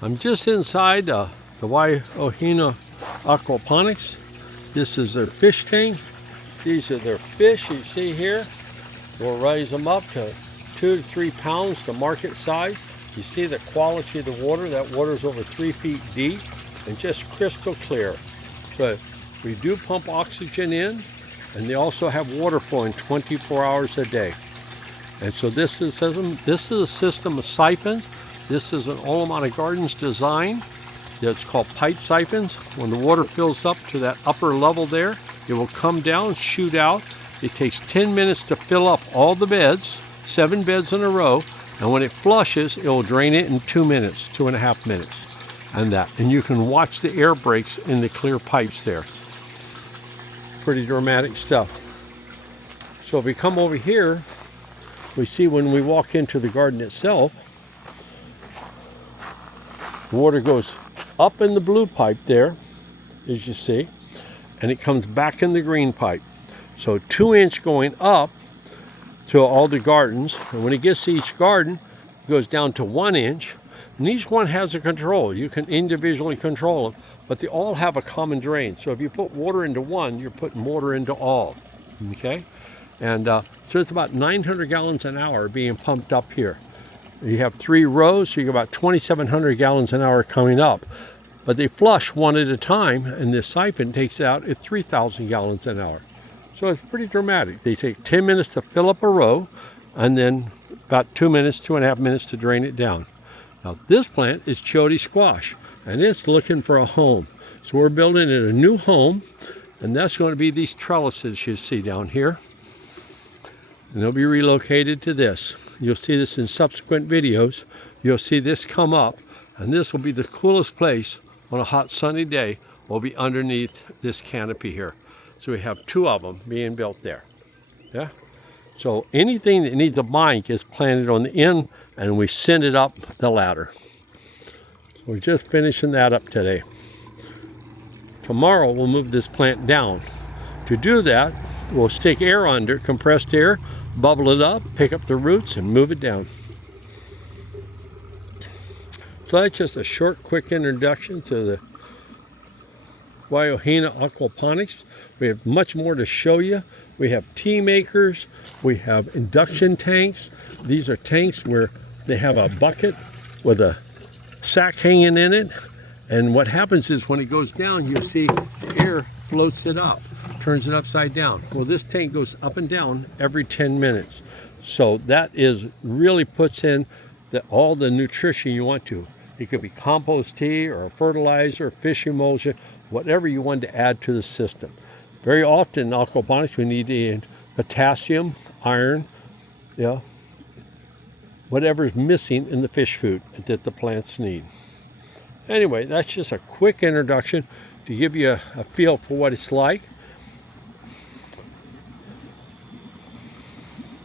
I'm just inside the Wai'ohinu Aquaponics. This is their fish tank. These are their fish you see here. We'll raise them up to 2 to 3 pounds, the market size. You see the quality of the water. That water is over 3 feet deep and just crystal clear. But we do pump oxygen in, and they also have water flowing 24 hours a day. And so this is a system of siphons. This is an Wai'ohinu Gardens design. It's called pipe siphons. When the water fills up to that upper level there, it will come down, shoot out. It takes 10 minutes to fill up all the beds, 7 beds in a row, and when it flushes, it will drain it in 2 minutes, 2.5 minutes. And you can watch the air breaks in the clear pipes there. Pretty dramatic stuff. So if we come over here, we see when we walk into the garden itself, water goes up in the blue pipe there, as you see, and it comes back in the green pipe. So 2-inch going up to all the gardens, and when it gets to each garden, it goes down to 1 inch, and each one has a control. You can individually control them, but they all have a common drain. So if you put water into one, you're putting water into all, okay? And so it's about 900 gallons an hour being pumped up here. You have 3 rows, so you get about 2,700 gallons an hour coming up. But they flush one at a time, and this siphon takes out at 3,000 gallons an hour. So it's pretty dramatic. They take 10 minutes to fill up a row, and then about 2 minutes, 2.5 minutes to drain it down. Now this plant is Chody squash, and it's looking for a home. So we're building it a new home, and that's going to be these trellises you see down here. And they'll be relocated to this. You'll see this in subsequent videos. You'll see this come up, and this will be the coolest place on a hot sunny day. Will be underneath this canopy here. So we have 2 of them being built there. Yeah. So anything that needs a mic is planted on the end, and we send it up the ladder. So we're just finishing that up today. Tomorrow we'll move this plant down. To do that, we'll stick air under, compressed air, bubble it up, pick up the roots, and move it down. So that's just a short, quick introduction to the Wai'ohinu Aquaponics. We have much more to show you. We have tea makers. We have induction tanks. These are tanks where they have a bucket with a sack hanging in it. And what happens is when it goes down, you'll see the air floats it up, turns it upside down. Well, this tank goes up and down every 10 minutes. So that really puts in all the nutrition you want to. It could be compost tea or a fertilizer, fish emulsion, whatever you want to add to the system. Very often in aquaponics we need potassium, iron, whatever's missing in the fish food that the plants need. Anyway, that's just a quick introduction to give you a feel for what it's like.